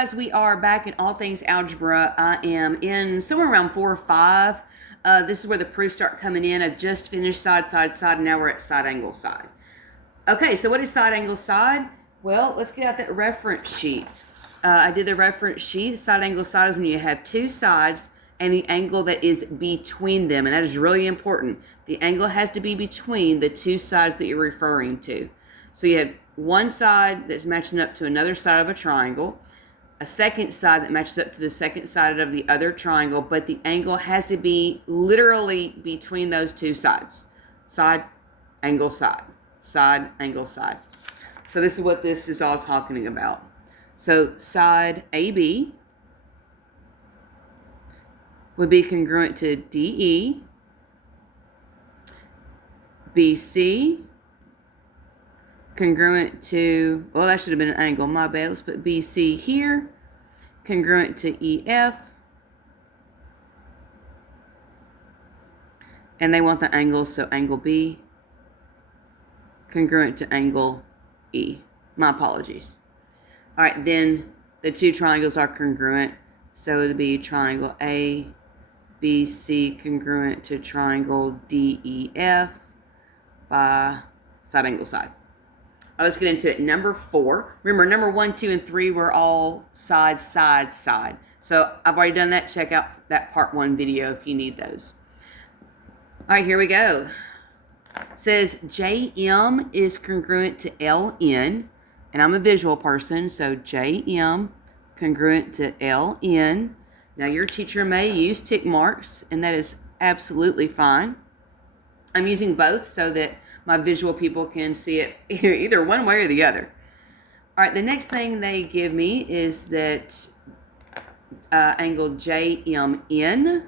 guys, we are back in all things algebra. I am in somewhere around 4 or 5. This is where the proofs start coming in. I've just finished side, and now we're at side, angle, side. Okay, so what is side, angle, side? Well, let's get out that reference sheet. I did the reference sheet. Side, angle, side is when you have two sides and the angle that is between them, and that is really important. The angle has to be between the two sides that you're referring to. So you have one side that's matching up to another side of a triangle, a second side that matches up to the second side of the other triangle, but the angle has to be literally between those two sides. Side, angle, side. Side, angle, side. So this is what this is all talking about. So side AB would be congruent to DE, BC, congruent to, well, that should have been an angle, my bad. Let's put BC here, congruent to EF, and they want the angles, so angle B, congruent to angle E. My apologies. All right, then the two triangles are congruent, so it would be triangle ABC congruent to triangle DEF by side, angle, side. Let's get into it. Number 4. Remember, number 1, 2, and 3 were all side, side, side. So I've already done that. Check out that part 1 video if you need those. All right, here we go. It says JM is congruent to LN, and I'm a visual person, so JM congruent to LN. Now, your teacher may use tick marks, and that is absolutely fine. I'm using both so that my visual people can see it either one way or the other. All right, the next thing they give me is that angle JMN.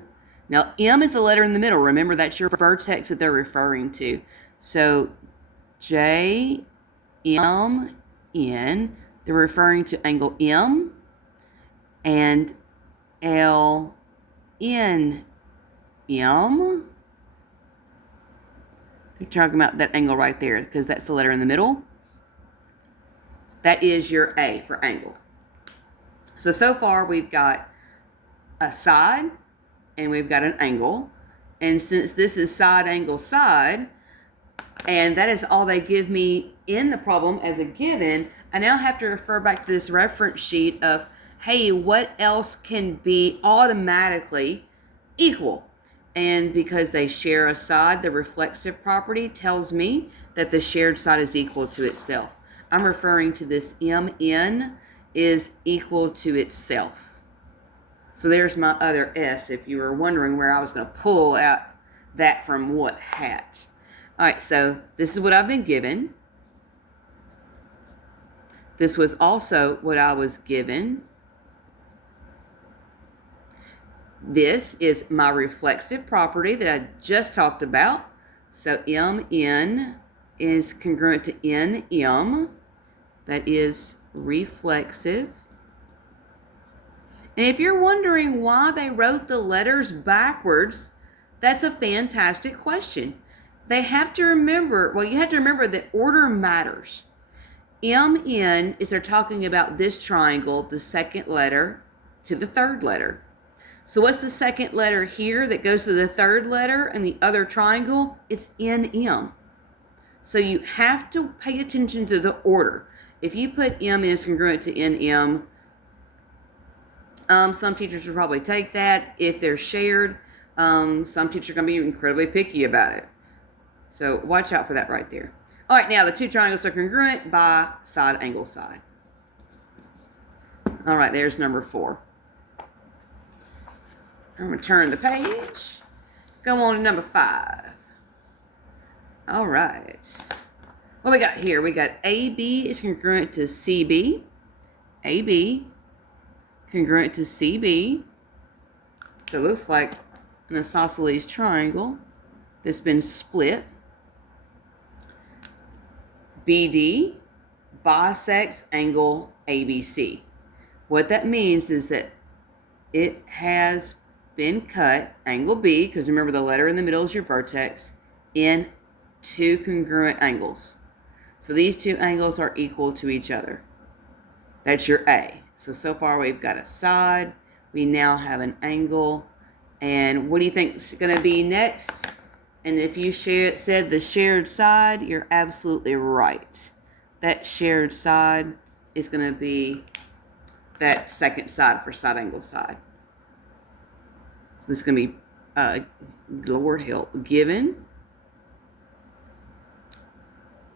Now, M is the letter in the middle. Remember, that's your vertex that they're referring to. So JMN, they're referring to angle M, and LNM. They're talking about that angle right there because that's the letter in the middle. That is your A for angle. So far we've got a side and we've got an angle. And since this is side, angle, side, and that is all they give me in the problem as a given, I now have to refer back to this reference sheet of, hey, what else can be automatically equal? And because they share a side, the reflexive property tells me that the shared side is equal to itself. I'm referring to this MN is equal to itself. So there's my other S, if you were wondering where I was going to pull out that from what hat. All right, so this is what I've been given. This was also what I was given. This is my reflexive property that I just talked about. So MN is congruent to NM. That is reflexive. And if you're wondering why they wrote the letters backwards, that's a fantastic question. They have to remember, well, you have to remember that order matters. MN is they're talking about this triangle, the second letter to the third letter. So what's the second letter here that goes to the third letter in the other triangle? It's NM. So you have to pay attention to the order. If you put M is congruent to NM, some teachers will probably take that. If they're shared, some teachers are going to be incredibly picky about it. So watch out for that right there. All right, now the two triangles are congruent by side, angle, side. All right, there's number 4. I'm going to turn the page. Go on to number 5. All right. What we got here? We got AB is congruent to CB. AB congruent to CB. So it looks like an isosceles triangle that's been split. BD bisects angle ABC. What that means is that it has been cut, angle B, because remember the letter in the middle is your vertex, in two congruent angles. So these two angles are equal to each other. That's your A. So far we've got a side. We now have an angle. And what do you think is going to be next? And if you said the shared side, you're absolutely right. That shared side is going to be that second side for side angle side. So this is going to be, Lord help, given.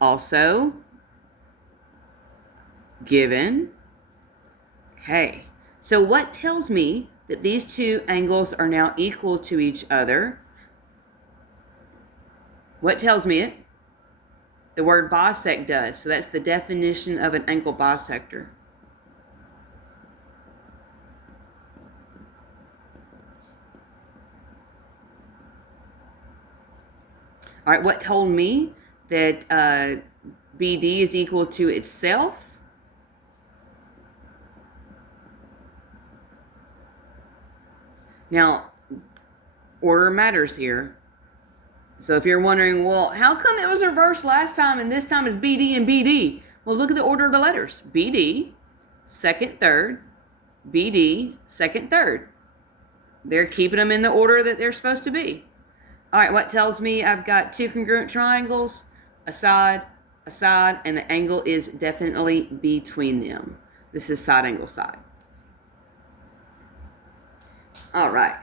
Also, given. Okay, so what tells me that these two angles are now equal to each other? What tells me it? The word bisect does. So that's the definition of an angle bisector. All right, what told me that BD is equal to itself? Now, order matters here. So if you're wondering, well, how come it was reversed last time and this time it's BD and BD? Well, look at the order of the letters. BD, second, third. BD, second, third. They're keeping them in the order that they're supposed to be. All right, what tells me I've got two congruent triangles, a side, and the angle is definitely between them. This is side angle side. All right,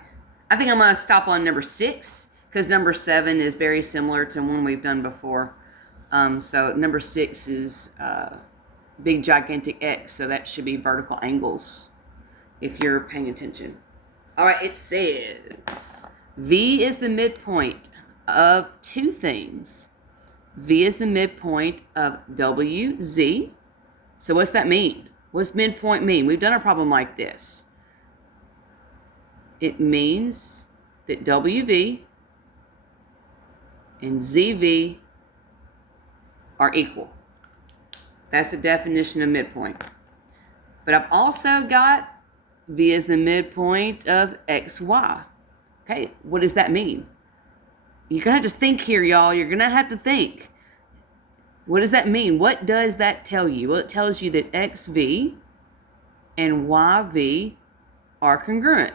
I think I'm going to stop on number 6 because number 7 is very similar to one we've done before. So number 6 is big gigantic X, so that should be vertical angles if you're paying attention. All right, it says V is the midpoint of two things. V is the midpoint of WZ. So what's that mean? What's midpoint mean? We've done a problem like this. It means that WV and ZV are equal. That's the definition of midpoint. But I've also got V is the midpoint of XY. Okay, what does that mean? You're going to just think here, y'all. You're going to have to think. What does that mean? What does that tell you? Well, it tells you that XV and YV are congruent.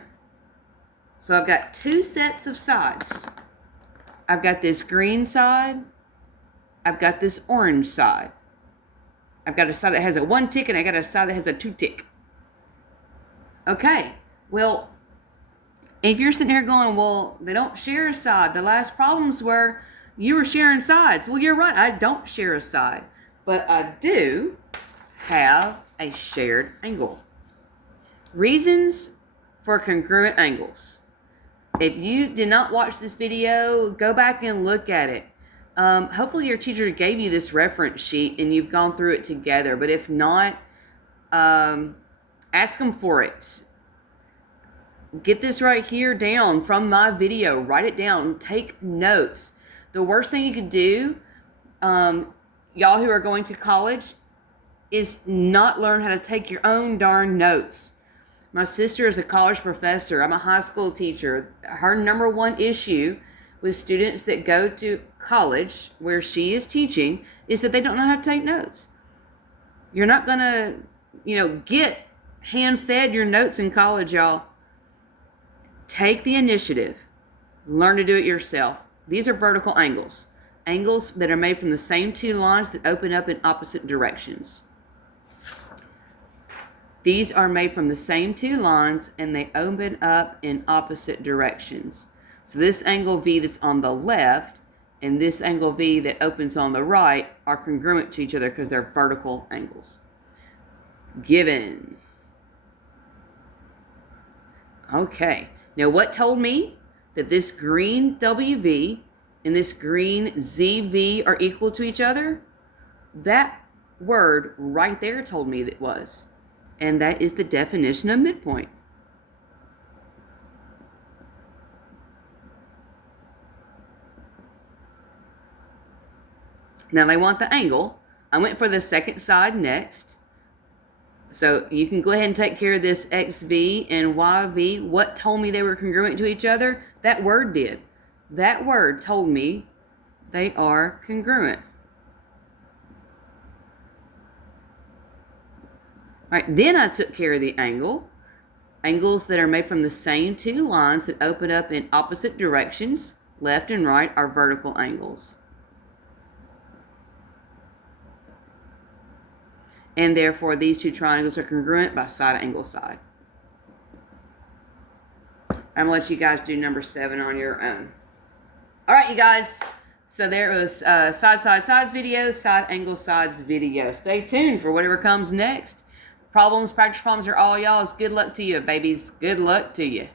So I've got two sets of sides. I've got this green side. I've got this orange side. I've got a side that has a 1 tick and I got a side that has a 2 tick. Okay, well, if you're sitting here going, well, they don't share a side. The last problems were you were sharing sides. Well, you're right. I don't share a side, but I do have a shared angle. Reasons for congruent angles. If you did not watch this video, go back and look at it. Hopefully your teacher gave you this reference sheet and you've gone through it together. But if not, ask them for it. Get this right here down from my video. Write it down. Take notes. The worst thing you could do, y'all who are going to college, is not learn how to take your own darn notes. My sister is a college professor. I'm a high school teacher. Her number one issue with students that go to college where she is teaching is that they don't know how to take notes. You're not going to, get hand-fed your notes in college, y'all. Take the initiative. Learn to do it yourself. These are vertical angles. Angles that are made from the same two lines that open up in opposite directions. These are made from the same two lines and they open up in opposite directions. So this angle V that's on the left and this angle V that opens on the right are congruent to each other because they're vertical angles. Given. Okay. Now what told me that this green WV and this green ZV are equal to each other? That word right there told me that it was. And that is the definition of midpoint. Now they want the angle. I went for the second side next. So you can go ahead and take care of this XV and YV. What told me they were congruent to each other? That word did. That word told me they are congruent. All right, then I took care of the angle. Angles that are made from the same two lines that open up in opposite directions, left and right, are vertical angles. And therefore, these two triangles are congruent by side angle side. I'm going to let you guys do number 7 on your own. All right, you guys. So there was sides video, side angle sides video. Stay tuned for whatever comes next. Practice problems are all y'all's. Good luck to you, babies. Good luck to you.